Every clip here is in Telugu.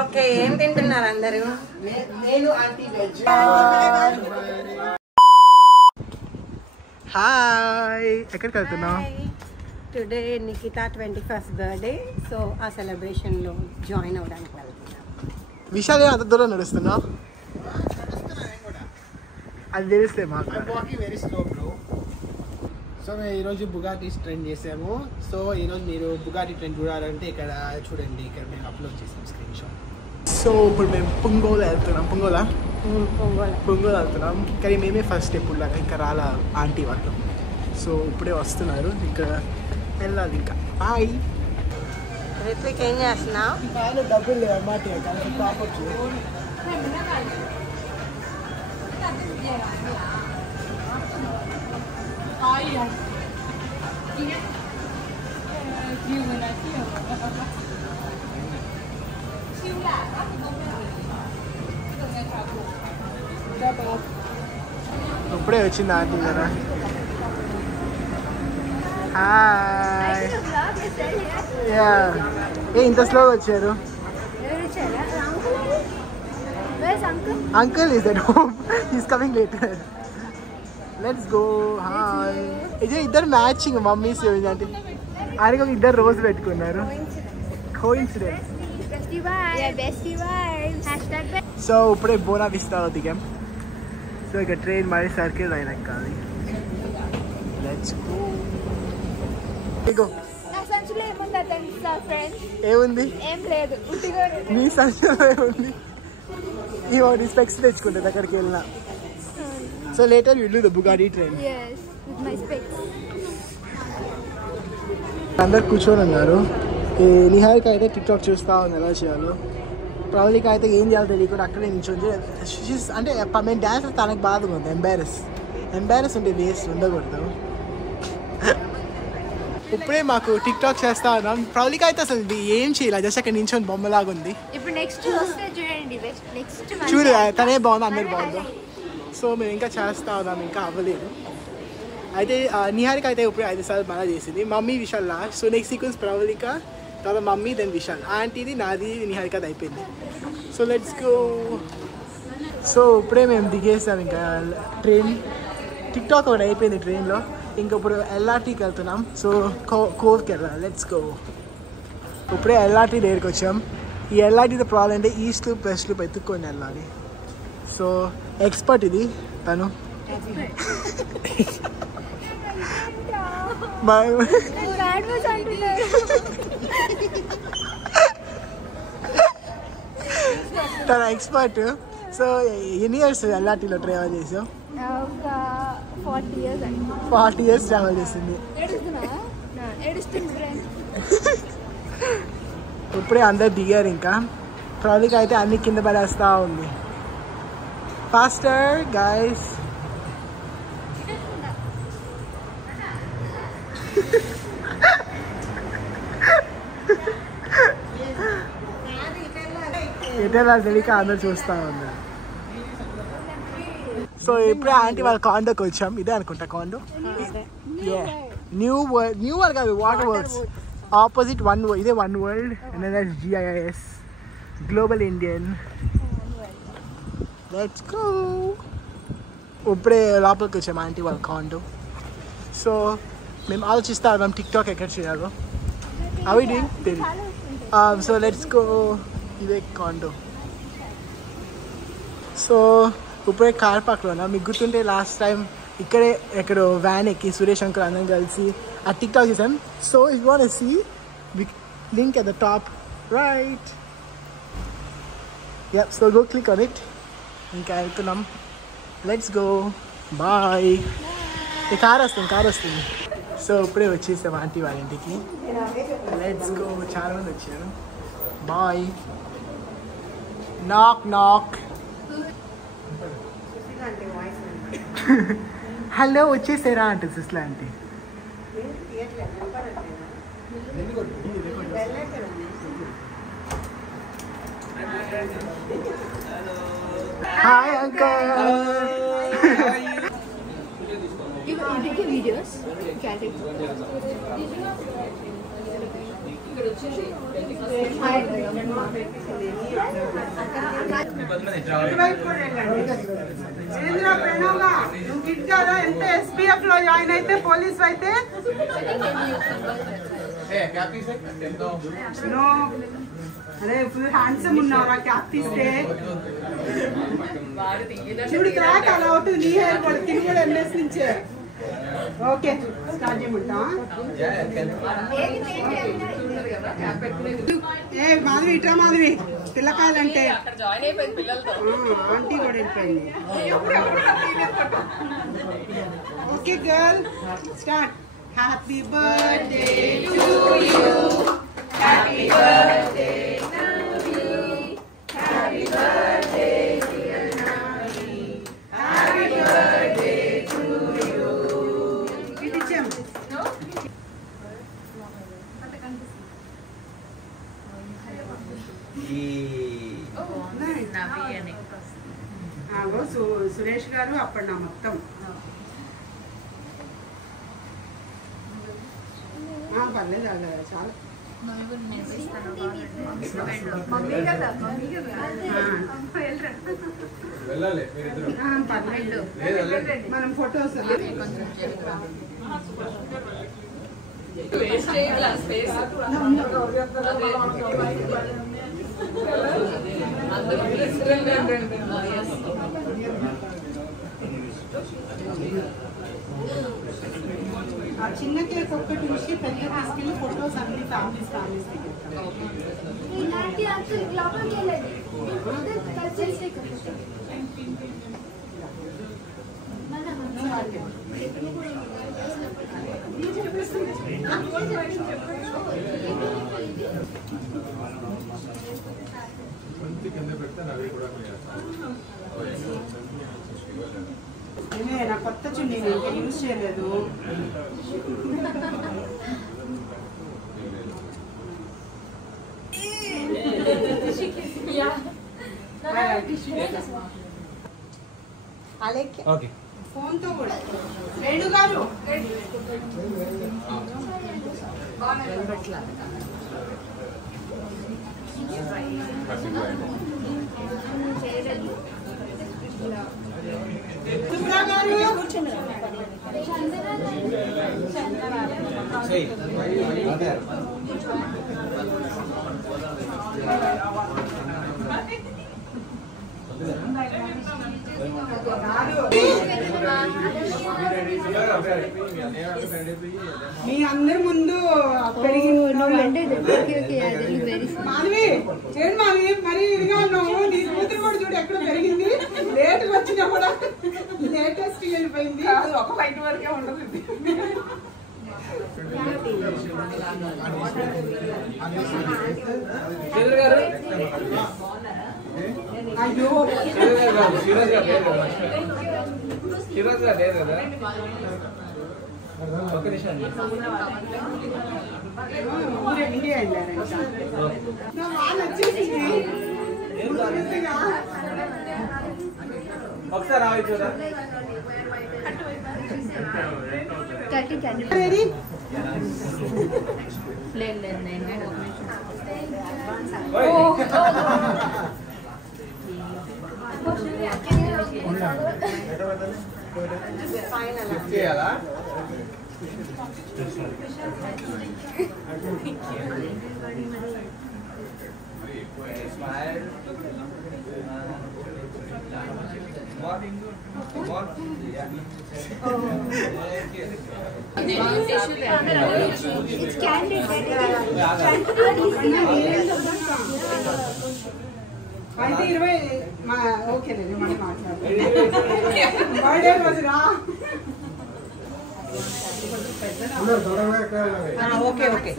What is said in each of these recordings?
ఓకే ఏం తింటున్నారు అందరూ? నేను ఆంటీ వెజ్. హాయ్, ఎక్కడికి వెళ్తున్నావు? Today Nikita 21st birthday, so ఆ సెలబ్రేషన్లో జాయిన్ అవ్వడానికి వెళ్తున్నాం. విశాల్ అంత దూరం నడుస్తున్నావు? అది తెలిస్తే మాకు. Very slow bro. సో మేము ఈరోజు బుగాటి ట్రెండ్ చేసాము. సో ఈరోజు మీరు బుగాటి ట్రెండ్ చూడాలంటే ఇక్కడ చూడండి, ఇక్కడ మేము అప్లోడ్ చేసాం స్క్రీన్ షాట్. సో ఇప్పుడు మేము పొంగోలు వెళ్తున్నాం. పొంగోలా వెళ్తున్నాం, కానీ మేమే ఫస్ట్ ఎప్పుడు లాగా ఇంకా రాలా ఆంటీ వాళ్ళు. సో ఇప్పుడే వస్తున్నారు, ఇక్కడ వెళ్ళాలి. ఇంకా బాయ్. రిత్విక్ ఏం చేస్తున్నావు? డబ్బులు లేవు అన్నమాట, టాప్ వచ్చు. ఇప్పుడే వచ్చింది ఆంటీ కదా. హాయ్. ఇంత స్లోగా వచ్చారు? Uncle is at home, is coming later. Let's go. Hi. ఇది ఇద్దరు మ్యాచింగ్ మమ్మీస్ అంటే ఆయనకి ఒక ఇద్దరు రోజు పెట్టుకున్నారు. కోఇన్సిడెన్స్. సో ఇప్పుడే బోనా విస్తాలో దిగాం. సో ఇక ట్రైన్ మరి సర్కిల్ అయినా కాదు. Let's go. ఏముంది మీ సంచులో? ఏముంది? ఈ స్పెక్స్ తెచ్చుకుంటుంది అక్కడికి వెళ్ళినా. So later you do the Bugatti train. అందరు కూర్చొని ఉన్నారు. నిహారిక అయితే టిక్ టాక్ చూస్తూ ఉంది ఎలా చేయాలో. ప్రవళిక అయితే ఏం చేయాలో తెలియకుండా అక్కడే నిల్చొని అంటే మేము డ్యాన్స్ తనకు బాధగా ఉంది. ఎంబారెస్ ఉంటే వేస్ట్, ఉండకూడదు. ఇప్పుడే మాకు టిక్ టాక్ చేస్తా ఉన్నాం. ప్రవళిక అయితే అసలు ఏం చేయాలి, జస్ట్ అక్కడ నిల్చొని బొమ్మలాగా ఉంది. చూడు తనే బాగుంది, అందరు బాగుందో. సో మేము ఇంకా చేస్తా ఉన్నాం, ఇంకా అవ్వలేదు. అయితే నిహారిక అయితే ఇప్పుడు 5 సార్లు బాగా చేసింది. Mummy Vishal last. So next sequence Pravallika, తర్వాత మమ్మీ, దెన్ విశాల్. ఆంటీది, నాది, నిహారికది అయిపోయింది. So let's go. సో ఇప్పుడే మేము దిగేసాం. ఇంకా ట్రైన్ టిక్ టాక్ ఒకటి అయిపోయింది ట్రైన్లో. ఇంకా ఇప్పుడు ఎల్ఆర్టీకి వెళ్తున్నాం. సో కోవ్కి వెళ్ళాలి. Let's go. ఇప్పుడే ఎల్ఆర్టీ దగ్గరికి వచ్చాం. ఈ ఎల్ఆర్టీతో ప్రాబ్లం అంటే ఈస్ట్ లూప్ వెస్ట్ లూప్ ఎత్తుక్కొని వెళ్ళాలి. సో ఎక్స్పర్ట్ ఇది తను. తన ఎక్స్పర్ట్. సో ఎన్ని ఇయర్స్ ఎల్ఆర్టీలో ట్రావెల్ చేసావు? 40 years ట్రావెల్ చేసింది. ఇప్పుడే అందరు దిగారు. ఇంకా ట్రాలీకి అయితే అన్ని కింద పడేస్తా ఉంది. Faster guys. ఎటెలా తెలియక అందరు చూస్తా ఉన్నారు. సో ఇప్పుడే ఆంటీ వాళ్ళ కాండోకి వచ్చాం. ఇదే అనుకుంటా కాండో. న్యూ వరల్డ్ కాదు, వాటర్ వర్క్స్ ఆపోజిట్ ఇదే one world. And that's GIS, global Indian. Let's go. ఇప్పుడే లోపలికి వచ్చాం ఆంటీ వాళ్ళ కాండో. సో మేము ఆలోచిస్తా ఉన్నాం టిక్ టాక్ ఎక్కడ చేయాలో. అవి తెలియదు. So let's go. ఇదే కాండో. సో ఇప్పుడే కార్ పార్క్లోనా. మీకు గుర్తుంటే లాస్ట్ టైం ఇక్కడే ఎక్కడో వ్యాన్ ఎక్కి సురేష్ అంకుల్ అందరం కలిసి ఆ టిక్ టాక్ చేసాం. So if you want to see link at the top right. Yeah, so go click on it. ఇంకా వెళ్తున్నాం. Let's go. బాయ్. ఈ కార్ వస్తుంది. సో ఇప్పుడే వచ్చేసాం ఆంటీ వాళ్ళ ఇంటికి. Let's go. చాలా మంది వచ్చారు. బాయ్. Knock knock. హలో వచ్చేసారా అంటే సిస్లా aunty. Hi uncle. You taking videos? Can I take? ఎంత ఎస్పీఎఫ్ లో జాయిన్ అయితే పోలీస్ అయితే అరే ఫుల్ హ్యాండ్సమ్ ఉన్నావురా క్యాప్ తీస్తే చూడు క్రాక్ అలా అవుతుంది నీ హెయిర్ కూడా తిని కూడా ఎంఎస్ నుంచే ఓకే స్టార్ట్ చేయమంటా ఏ మాధవి ఇట్రా మాధవి పిల్లకాయలంటే ఆంటీ కూడా వెళ్ళిపోయింది okay girl start happy birthday to you happy birthday happy birthday happy birthday to you ఇచ్చాం సురేష్ గారు అప్పుడు నా మొత్తం పర్లేదు అలా చాలా పర్లేదు మనం ఫొటోస్ ఆ చిన్న కేక్ ఒక్కటి చూసి పెద్ద తీసుకెళ్ళి ఫొటోస్ అన్ని ఫ్యామిలీస్ నా కొత్త చున్నీ ఇంకా యూజ్ చేయలేదు ఫోన్ తో కూడా రేణు గారు మీ అందరి ముందు మాధవి ఏంటి మాధవి మరి ఇదిగా ఉన్నావు నీ కూతురు కూడా చూడు ఎక్కడ పెరిగింది లేట్ వచ్చినా కూడా లేటెస్ట్ వెళ్ళిపోయింది ఒక బయట వరకే ఉండదు అయ్యో ఇండియా వెళ్ళారండి వాళ్ళు వచ్చేసింది అయితే 20 ఓకేనండి మనం మాట్లాడుతున్నాం రోజురా ఓకే ఓకే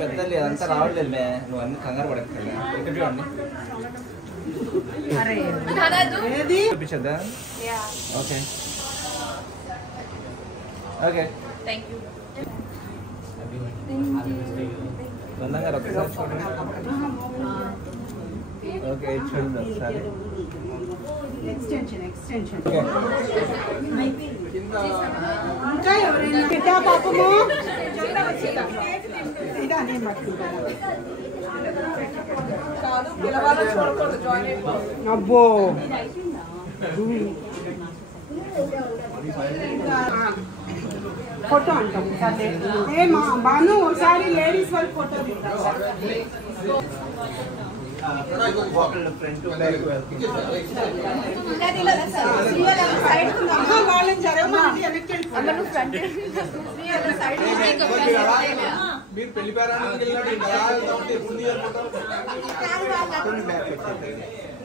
పెద్దలు అదంతా రావట్లేదు మే నువ్వు అన్ని కంగారు పడక్కర్లే ఇక్కడ చూడండి చూపించద్దా ఓకే ఓకే బంధం గారు ఒకసారి చూడండి ఓకే చూడండి ఒకసారి ఎక్స్టెన్షన్ ఇంకా ఎవరైనా బిడ్డ పాపము ఇదా నేను పట్టుకుంటాను. అబ్బో ఫోటో అంటాం సరే ఏమా బాను ఒకసారి లేడీస్ వాళ్ళ ఫోటో వాళ్ళని జరగమంది వెనక్కి మీరు పెళ్లి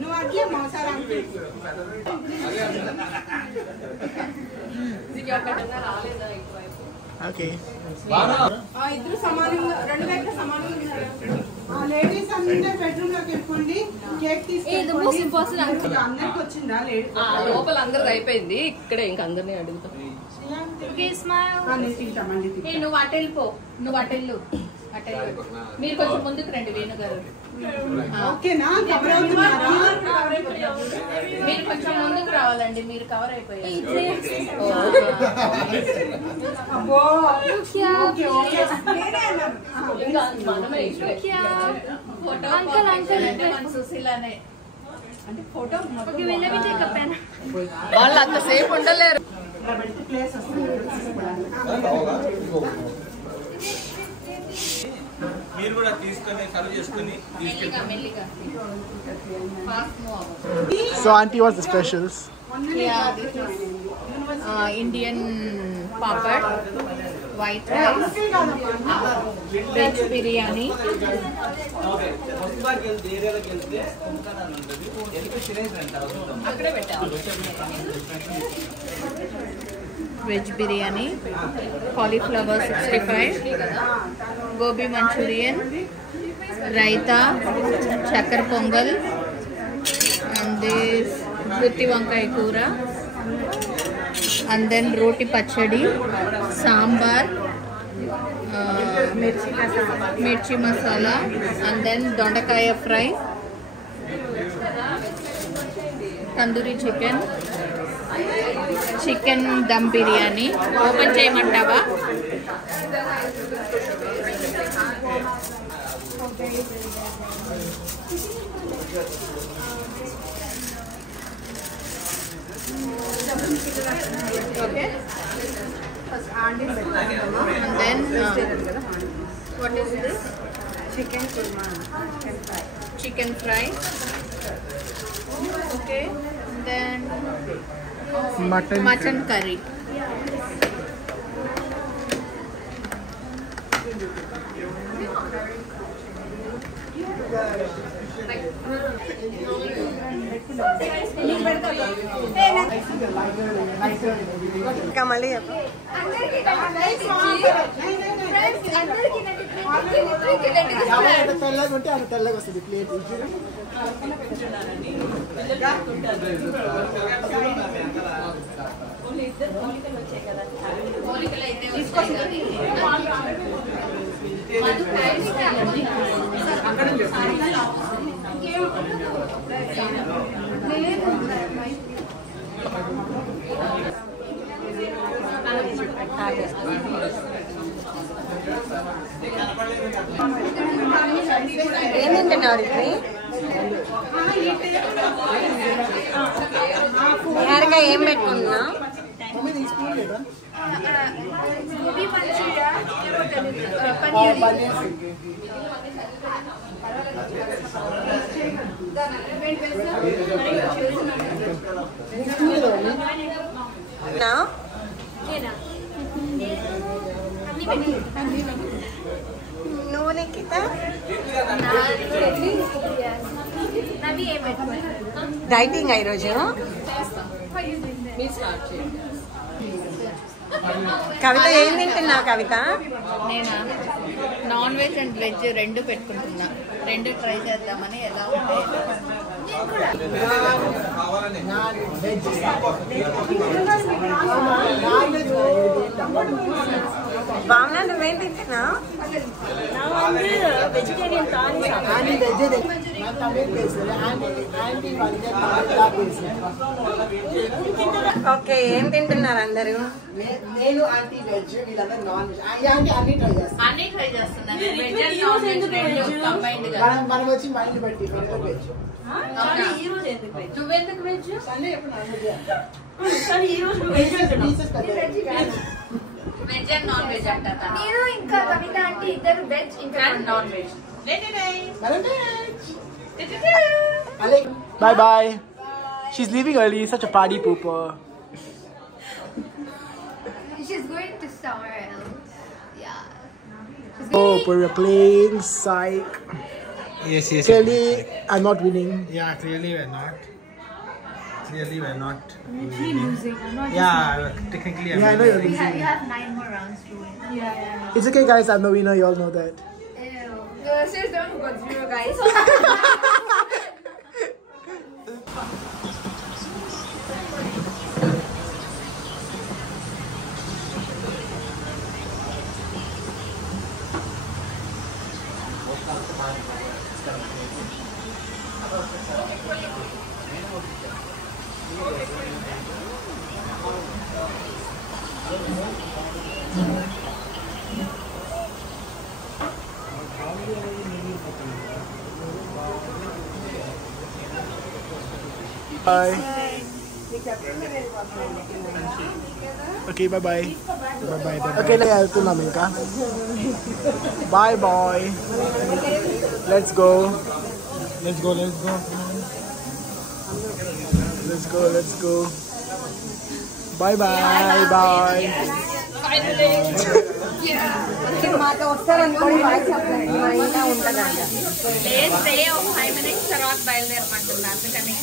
నువ్వు అట్లే మోసారా ఓకే ఇద్దరు సమానంగా 2 వైపులా సమానంగా లేడీస్ అందరూ బెడ్రూమ్ లోకి వెళ్ళిపోండి. కేక్ తీసుకెళ్ళి అందరికి వచ్చిందా లోపల అందరు అయిపోయింది. ఇక్కడ ఇంకా అందరినీ అడుగుతాం. నువ్వు అటు వెళ్ళిపో, నువ్వు అటు వెళ్ళు. మీరు కొంచెం ముందుకు రండి వేణు గారు. ఓకేనా కవర్ అవుతున్నారా? మీరు కొంచెం ముందుకు రావాలండి, మీరు కవర్ అయిపోయారు. అబ్బో ఇంకా మనమే ఫోటో మన సుశీలనే అంటే ఫోటో వాళ్ళు అంతసేపు ఉండలేరు. మీరు కూడా తీసుకొని సర్వ్ చేసుకొని మెల్లిగా so aunty what's the specials? Indian papad, white rice, veg biryani, veg biryani, cauliflower 65, gobi manchurian, raita, chakar pongal, and this gutti vankai kura, and then roti pachadi, sambar, mirchi masala, and then dondakaya fry, tandoori chicken, chicken dum biryani. Open cheyamantava? Okay. And then what is this? Chicken korma, Chicken fry. Okay. Then mutton curry. ఇంకా మళ్ళీ తెల్లగా ఉంటే అది తెల్లగా వస్తుంది ప్లేట్. ఏం తింటున్నారు ఇది? నిహారిక ఏం పెట్టుకున్నా? నువ్వు నిఖిత డైటింగ్ ఈరోజు? కవిత ఏం తింటున్నావు కవిత? నేనా నాన్ వెజ్ అండ్ వెజ్ రెండు పెట్టుకుంటున్నా. రెండు ట్రై చేద్దామని ఎలా ఉంటాయి. బాగున్నా, నువ్వేం తింటున్నావు? వెజిటేరియన్ తమిళ్ పేస్తారు ఆంటీ వాళ్ళకి తమిళ పేస్తారు. ఓకే, ఏం తింటున్నారు అందరూ? నేను ఆంటీ వెజ్, వీళ్ళందరూ నాన్ వెజ్. ఆంటీ అన్ని ట్రై చేస్తాను. అన్ని ట్రై చేస్తున్నాను. వెజ్ అండ్ నాన్ వెజ్ రెండు కంబైన్డ్ గా. మనం వచ్చి మైండ్ బట్టి వెజ్. నువ్వెందుకు వెజ్? సండే ఎప్పుడు non veg. Veg and non veg అంటారు. నేను ఇంకా కవిత ఆంటీ ఇద్దరు వెజ్ ఇంకా non veg. Bye bye. She's leaving early. Such a party pooper. she's going to somewhere else. Yeah. Oh, we're playing psych. Yes. Clearly, I'm not winning. Yeah, clearly we're not. Losing. Yeah, technically I'm Yeah, I know you're You losing. have 9 more rounds to win. It's okay, guys. I'm the winner. You all know that. Ew. She's the one who got 0, guys. Bye. Okay, bye-bye. Bye-bye. Okay, na yan. Ito namin ka. Bye, boy. Let's go. Let's go. Let's go. Bye-bye. Bye. మాతో వస్తారనుకోండి, వాయిస్ చెప్పండి, మా ఇంట్లో ఉంటుందంట. లేస్తే ఒక 5 minutes తర్వాత బయలుదేరమంటుంది. అందుకని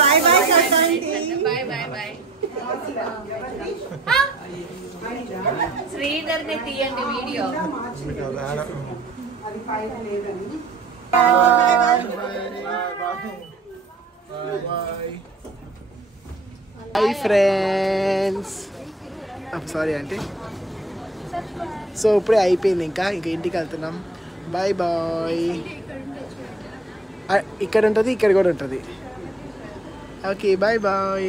బాయ్ బాయ్ కసంటి. బాయ్. శ్రీధర్ని తీయండి వీడియో. అది 5 లేదని. Bye. Hi, friends. I'm sorry, auntie. So ఇప్పుడే అయిపోయింది, ఇంకా ఇంటికి వెళ్తున్నాం. Bye bye. ఇక్కడ ఉంటుంది, ఇక్కడ కూడా ఉంటుంది. Okay, bye bye.